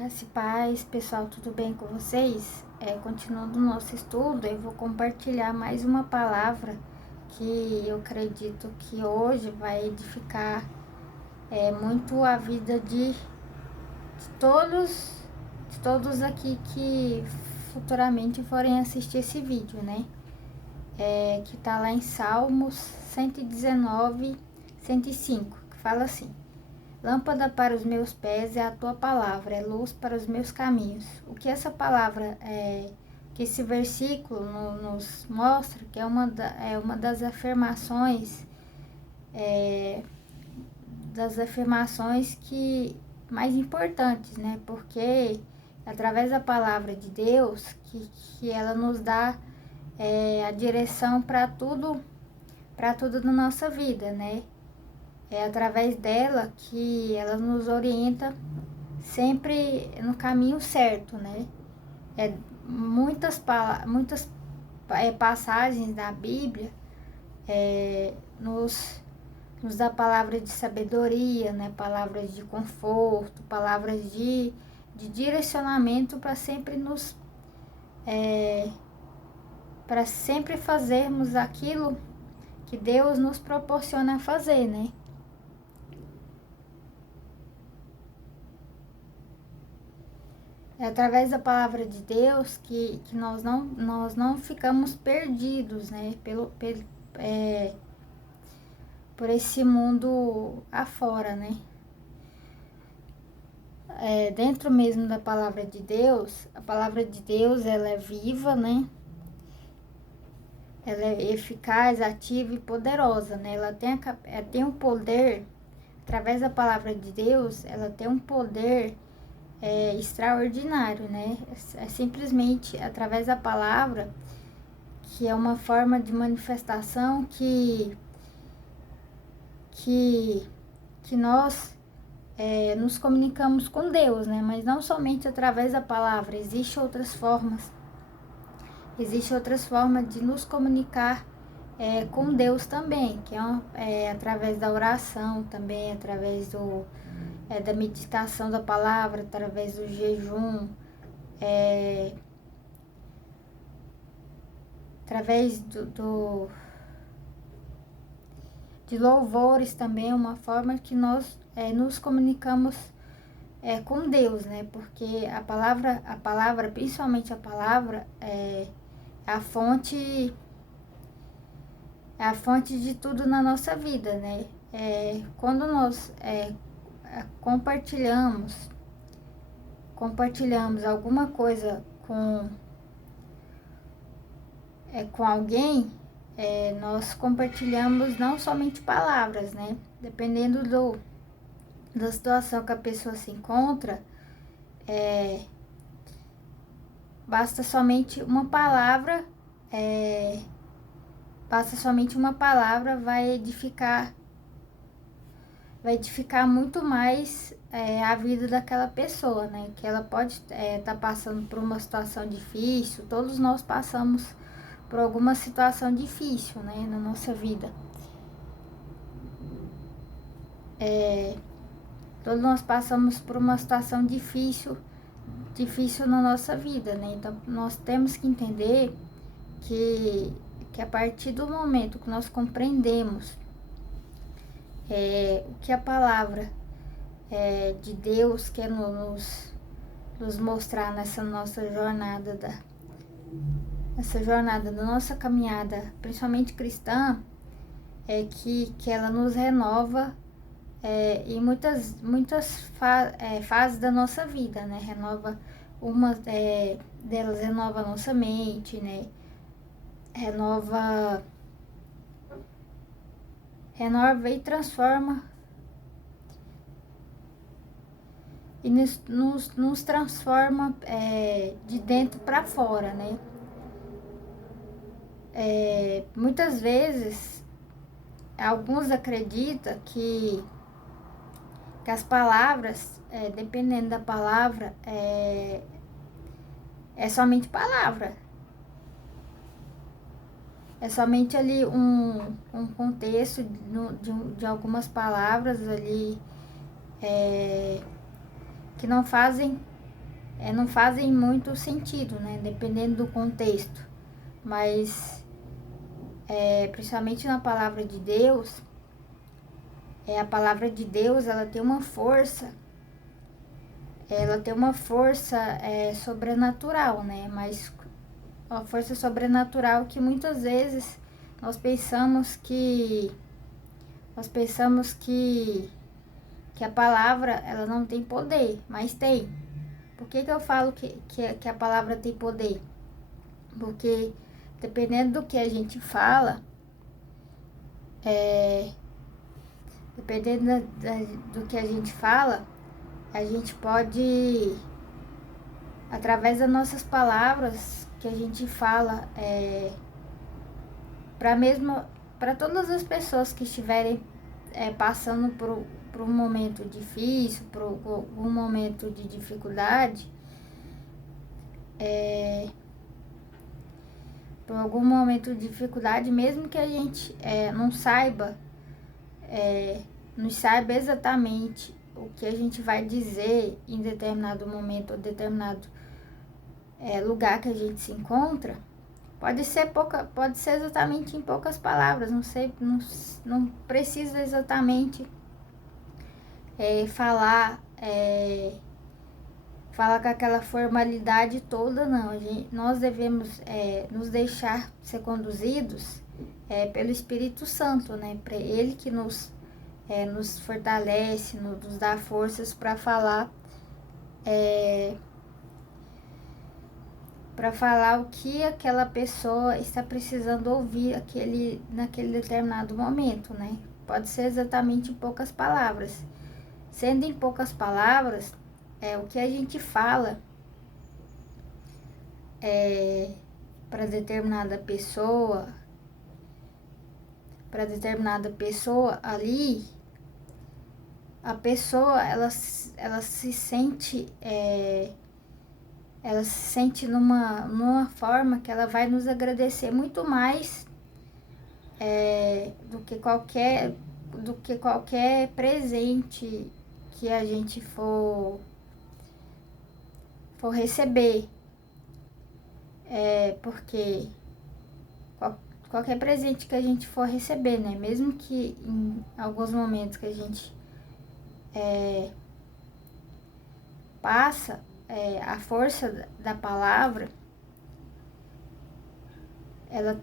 Graça e paz, pessoal, tudo bem com vocês? Continuando o nosso estudo, eu vou compartilhar mais uma palavra que eu acredito que hoje vai edificar muito a vida todos, de todos aqui que futuramente forem assistir esse vídeo, né? Que tá lá em Salmos 119, 105, que fala assim: Lâmpada para os meus pés é a tua palavra, é luz para os meus caminhos. O que essa palavra, que esse versículo nos mostra, que é uma das afirmações que mais importantes, né? Porque através da palavra de Deus que ela nos dá a direção para tudo na nossa vida, né? É através dela que ela nos orienta sempre no caminho certo, né? Muitas passagens da Bíblia nos dá palavras de sabedoria, né? Palavras de conforto, palavras de direcionamento para sempre para sempre fazermos aquilo que Deus nos proporciona fazer, né? É através da palavra de Deus que nós não ficamos perdidos, né? Por esse mundo afora, né? Dentro mesmo da palavra de Deus, a palavra de Deus, ela é viva, né? Ela é eficaz, ativa e poderosa, né? Ela tem um poder, através da palavra de Deus, ela tem um poder extraordinário, né? É simplesmente através da palavra, que é uma forma de manifestação que nós nos comunicamos com Deus, né? Mas não somente através da palavra, existem outras formas de nos comunicar com Deus também, que é através da oração também, através da meditação da palavra, através do jejum, através de louvores também, uma forma que nós nos comunicamos com Deus, né? Porque a palavra, principalmente a palavra, é a fonte de tudo na nossa vida, né? Quando nós compartilhamos alguma coisa com alguém, nós compartilhamos não somente palavras, né? Dependendo da situação que a pessoa se encontra, basta somente uma palavra, vai edificar muito mais a vida daquela pessoa, né? Que ela pode estar passando por uma situação difícil, todos nós passamos por alguma situação difícil, né, na nossa vida. Todos nós passamos por uma situação difícil na nossa vida, né? Então, nós temos que entender que a partir do momento que nós compreendemos o que a palavra de Deus quer nos mostrar nessa nossa jornada da nossa caminhada, principalmente cristã, que ela nos renova em muitas fases da nossa vida, né? Uma delas renova a nossa mente, né? Renova e transforma e nos transforma de dentro para fora, né? Muitas vezes alguns acreditam que as palavras, dependendo da palavra, é somente palavra. É somente ali um contexto de algumas palavras ali que não fazem não fazem muito sentido, né? Dependendo do contexto. Mas, principalmente na palavra de Deus, a palavra de Deus, ela tem uma força, sobrenatural, né? Mas uma força sobrenatural que muitas vezes nós pensamos que a palavra ela não tem poder, mas tem. Por que eu falo que a palavra tem poder? Porque dependendo do que a gente fala, do que a gente fala, a gente pode, através das nossas palavras que a gente fala, para todas as pessoas que estiverem passando por um momento difícil, por algum momento de dificuldade, por algum momento de dificuldade, mesmo que a gente não saiba exatamente o que a gente vai dizer em determinado momento ou determinado lugar que a gente se encontra, pode ser exatamente em poucas palavras, não precisa exatamente falar com aquela formalidade toda, não. Nós devemos nos deixar ser conduzidos pelo Espírito Santo, né? Para Ele que nos fortalece, nos dá forças para falar o que aquela pessoa está precisando ouvir naquele determinado momento, né? Pode ser exatamente em poucas palavras. Sendo em poucas palavras, o que a gente fala para determinada pessoa ali, a pessoa ela se sente numa forma que ela vai nos agradecer muito mais do que qualquer presente que a gente for receber. Porque qualquer presente que a gente for receber, né? Mesmo que em alguns momentos que a gente passa, a força da palavra, ela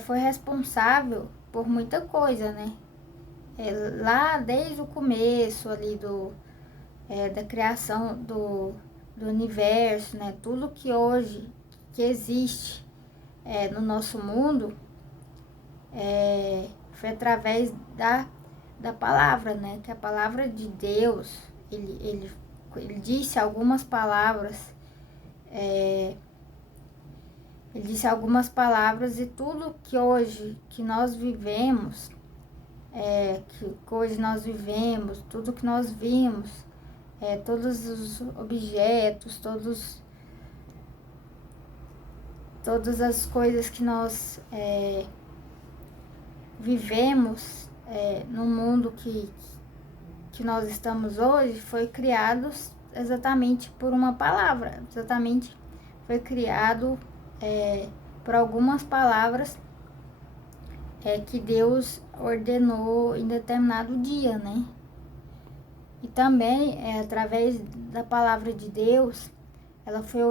foi responsável por muita coisa, né? Lá desde o começo ali da criação do universo, né? Tudo que hoje que existe no nosso mundo foi através da palavra, né? Que a palavra de Deus, ele disse algumas palavras, e tudo que hoje que nós vivemos, tudo que nós vimos, todos os objetos, todas as coisas que nós vivemos no mundo que nós estamos hoje, foi criados exatamente por uma palavra, foi criado por algumas palavras que Deus ordenou em determinado dia, né? E também, através da palavra de Deus, ela foi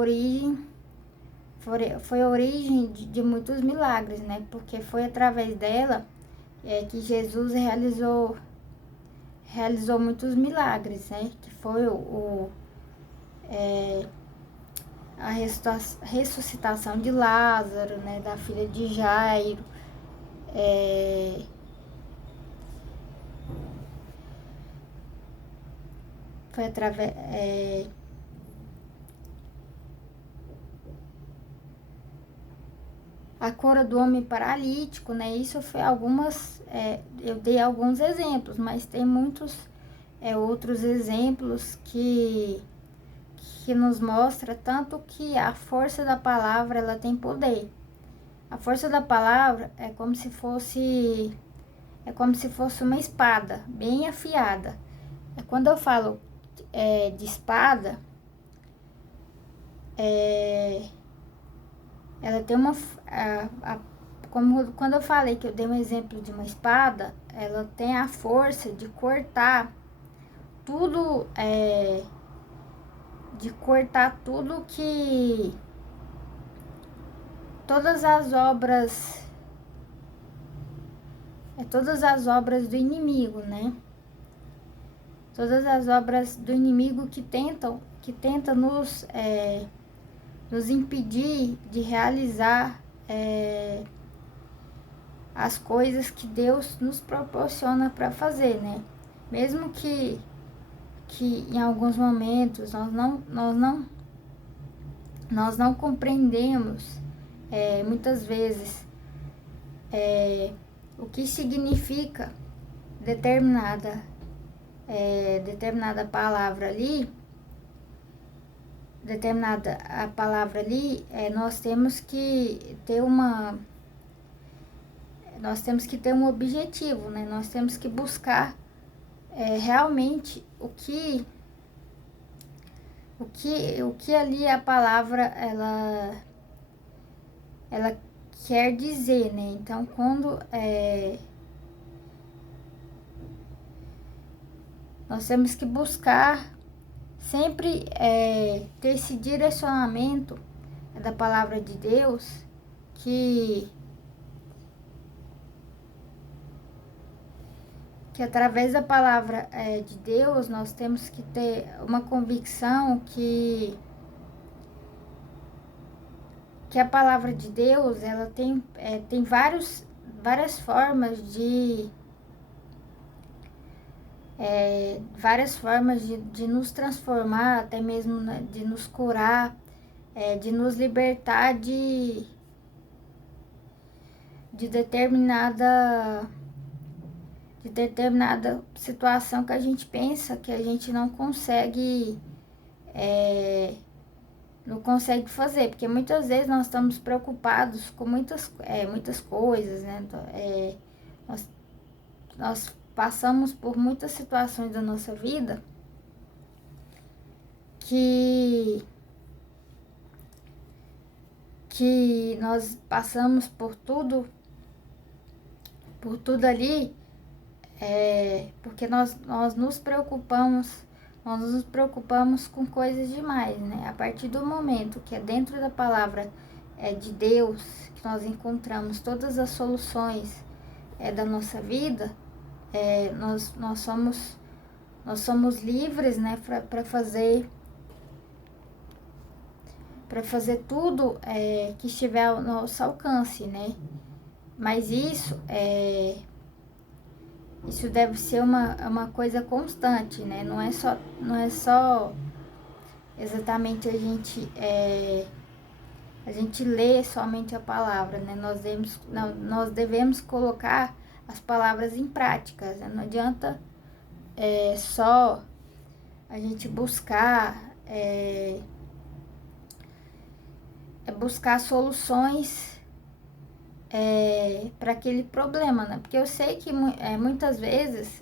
origem de muitos milagres, né? Porque foi através dela que Jesus realizou muitos milagres, né? Que foi a ressuscitação de Lázaro, né? Da filha de Jairo, foi através a cura do homem paralítico, né? Isso foi eu dei alguns exemplos, mas tem muitos outros exemplos que nos mostra tanto que a força da palavra ela tem poder. A força da palavra é como se fosse é como se fosse uma espada, bem afiada. Quando eu falo de espada, ela tem uma... como quando eu falei que eu dei um exemplo de uma espada, ela tem a força de cortar tudo, que... Todas as obras... todas as obras do inimigo, né? Todas as obras do inimigo que tentam nos impedir de realizar as coisas que Deus nos proporciona para fazer, né? Mesmo que em alguns momentos nós não compreendemos muitas vezes o que significa determinada palavra ali, nós temos que ter um objetivo, né? Nós temos que buscar realmente o que ali a palavra ela quer dizer, né? Então, quando nós temos que buscar sempre ter esse direcionamento da palavra de Deus, que através da palavra de Deus nós temos que ter uma convicção que a palavra de Deus ela tem várias formas de nos transformar, até mesmo de nos curar, de nos libertar de determinada situação que a gente pensa que a gente não consegue fazer, porque muitas vezes nós estamos preocupados com muitas coisas, né? Nós passamos por muitas situações da nossa vida que nós passamos por tudo ali, porque nós nos preocupamos com coisas demais, né? A partir do momento que é dentro da palavra de Deus que nós encontramos todas as soluções da nossa vida, nós somos livres, né, para fazer tudo que estiver ao nosso alcance, né? Mas isso deve ser uma coisa constante, né? Não é só exatamente a gente lê somente a palavra, né? Nós devemos colocar as palavras em prática, né? Não adianta só a gente buscar soluções para aquele problema, né? Porque eu sei que muitas vezes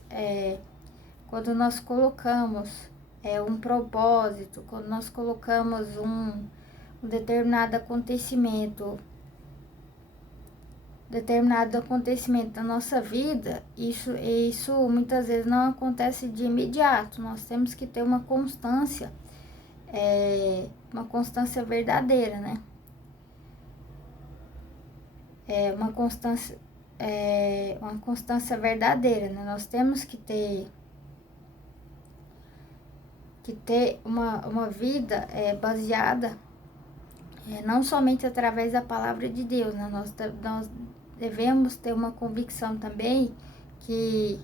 quando nós colocamos um propósito, quando nós colocamos um determinado acontecimento na nossa vida, isso muitas vezes não acontece de imediato. Nós temos que ter uma constância verdadeira, né? Uma constância verdadeira, né? Nós temos que ter uma vida baseada não somente através da palavra de Deus, né? Nós devemos ter uma convicção também que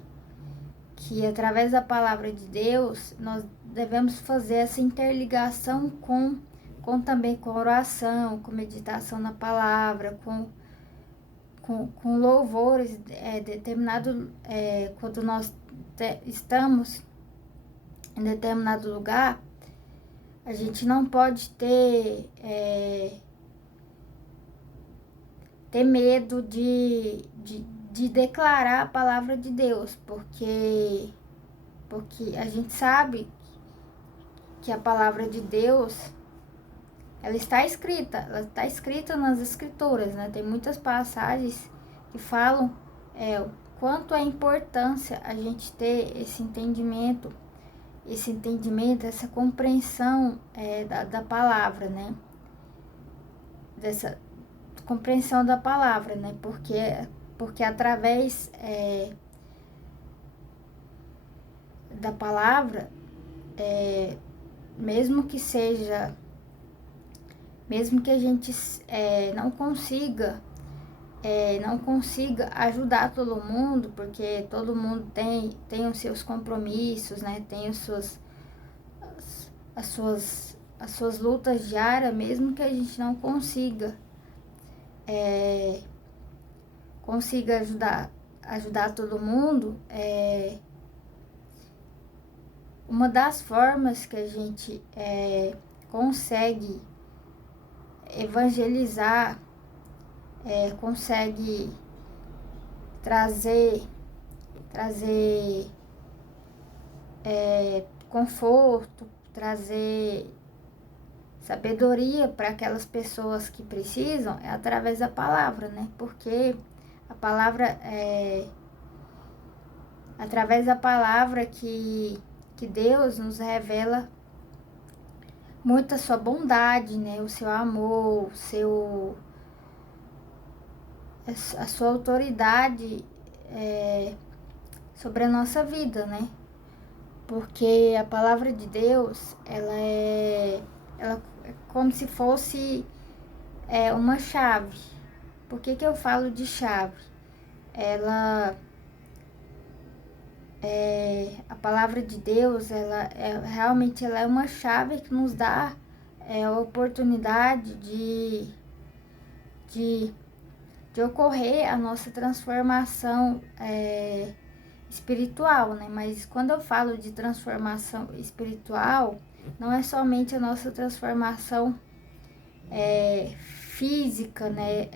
através da palavra de Deus nós devemos fazer essa interligação também com oração, com meditação na palavra, com louvores determinado, quando nós estamos em determinado lugar, a gente não pode ter medo de de declarar a palavra de Deus, porque a gente sabe que a palavra de Deus, ela está escrita nas escrituras, né? Tem muitas passagens que falam o quanto é importância a gente ter esse entendimento, essa compreensão da palavra, né? Dessa compreensão da palavra, né? Porque através da palavra, mesmo que a gente não consiga ajudar todo mundo, porque todo mundo tem os seus compromissos, né? Tem as suas lutas diárias, mesmo que a gente não consiga ajudar todo mundo, uma das formas que a gente consegue evangelizar, consegue trazer conforto, trazer sabedoria para aquelas pessoas que precisam, é através da palavra, né? Porque a palavra através da palavra que Deus nos revela muito a sua bondade, né? O seu amor, a sua autoridade sobre a nossa vida, né? Porque a palavra de Deus, ela é como se fosse uma chave. Por que eu falo de chave? A palavra de Deus, realmente ela é uma chave que nos dá a oportunidade de ocorrer a nossa transformação espiritual, né? Mas quando eu falo de transformação espiritual, não é somente a nossa transformação física, né?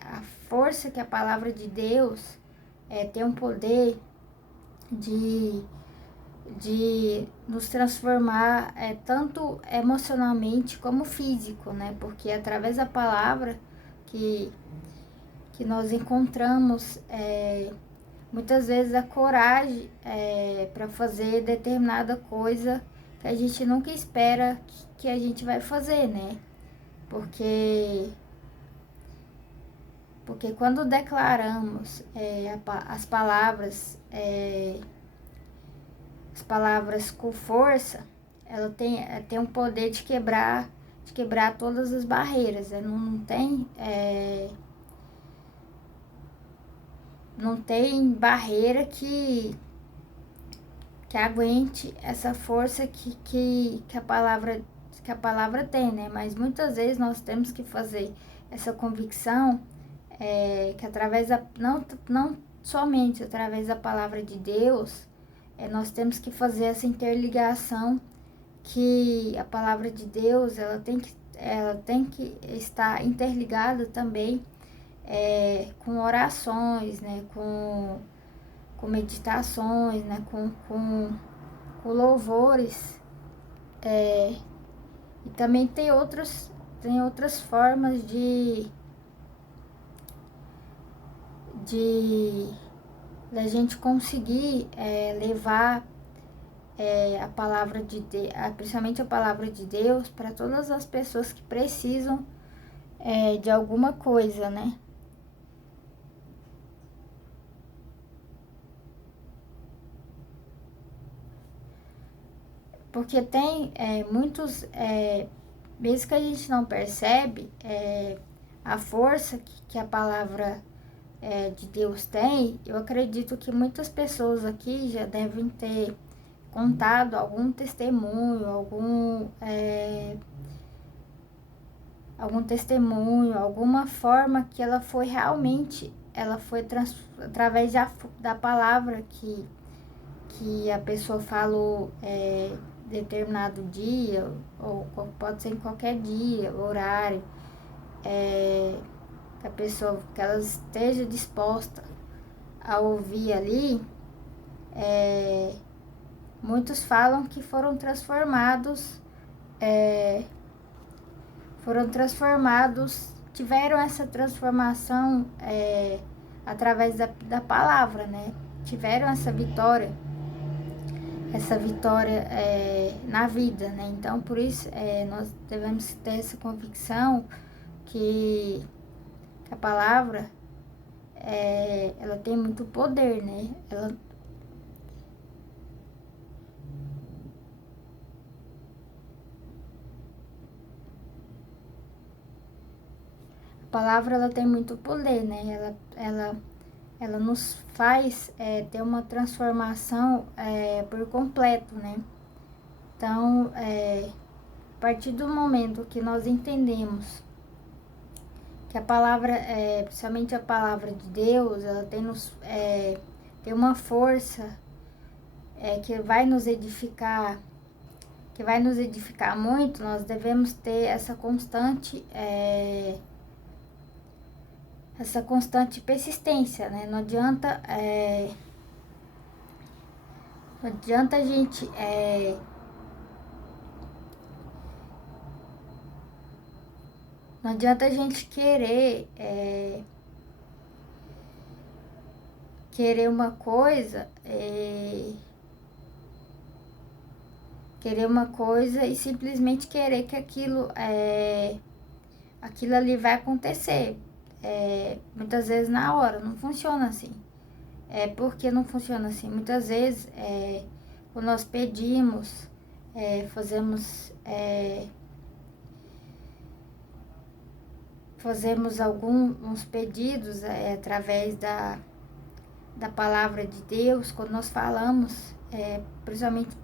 A força que a palavra de Deus tem um poder de nos transformar tanto emocionalmente como físico, né? Porque é através da palavra que nós encontramos muitas vezes a coragem para fazer determinada coisa que a gente nunca espera que a gente vai fazer, né? Porque quando declaramos as palavras com força, ela tem um poder de quebrar todas as barreiras, né? Não tem barreira que aguente essa força que a palavra tem, né? Mas muitas vezes nós temos que fazer essa convicção que através não somente através da palavra de Deus, nós temos que fazer essa interligação, que a palavra de Deus ela tem que estar interligada também com orações, né? Com meditações, né? Com louvores. E também tem outras formas da gente conseguir levar a palavra principalmente a palavra de Deus para todas as pessoas que precisam de alguma coisa, né? Porque tem muitos, mesmo que a gente não percebe, a força que a palavra de Deus tem. Eu acredito que muitas pessoas aqui já devem ter contado algum testemunho, alguma forma que ela foi realmente, através da palavra que a pessoa falou determinado dia, ou pode ser em qualquer dia, horário, que ela esteja disposta ao ouvir ali, muitos falam que tiveram essa transformação através da palavra, né? Tiveram essa vitória na vida, né? Então, por isso, nós devemos ter essa convicção que a palavra, ela tem muito poder, né? A palavra, ela tem muito poder, né? Ela nos faz ter uma transformação por completo, né? Então, a partir do momento que nós entendemos que a palavra, principalmente a palavra de Deus, ela tem uma força que vai nos edificar muito, nós devemos ter essa constante persistência, né? Não adianta a gente não adianta a gente querer uma coisa e simplesmente querer que aquilo ali vai acontecer. Muitas vezes na hora, não funciona assim. Porque não funciona assim? Muitas vezes, quando nós pedimos, fazemos alguns pedidos através da palavra de Deus, quando nós falamos, principalmente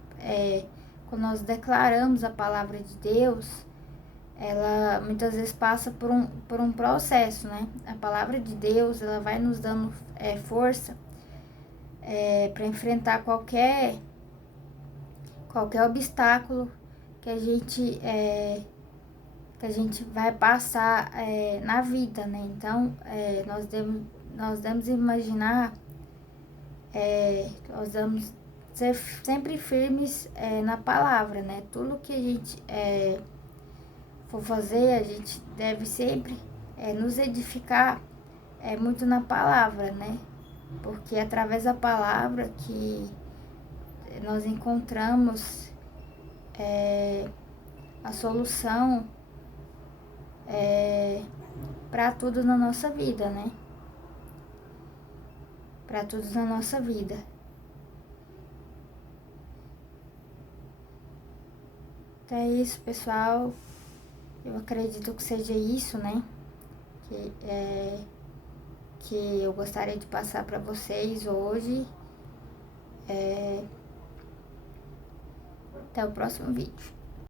quando nós declaramos a palavra de Deus, ela muitas vezes passa por um processo, né? A palavra de Deus, ela vai nos dando força para enfrentar qualquer obstáculo que a gente vai passar na vida, né? Então, nós devemos imaginar, nós devemos ser sempre firmes na palavra, né? Tudo que a gente for fazer, a gente deve sempre nos edificar muito na palavra, né? Porque é através da palavra que nós encontramos a solução para tudo na nossa vida, né? Para tudo na nossa vida. Então é isso, pessoal. Eu acredito que seja isso, né? Que eu gostaria de passar para vocês hoje. Até o próximo vídeo.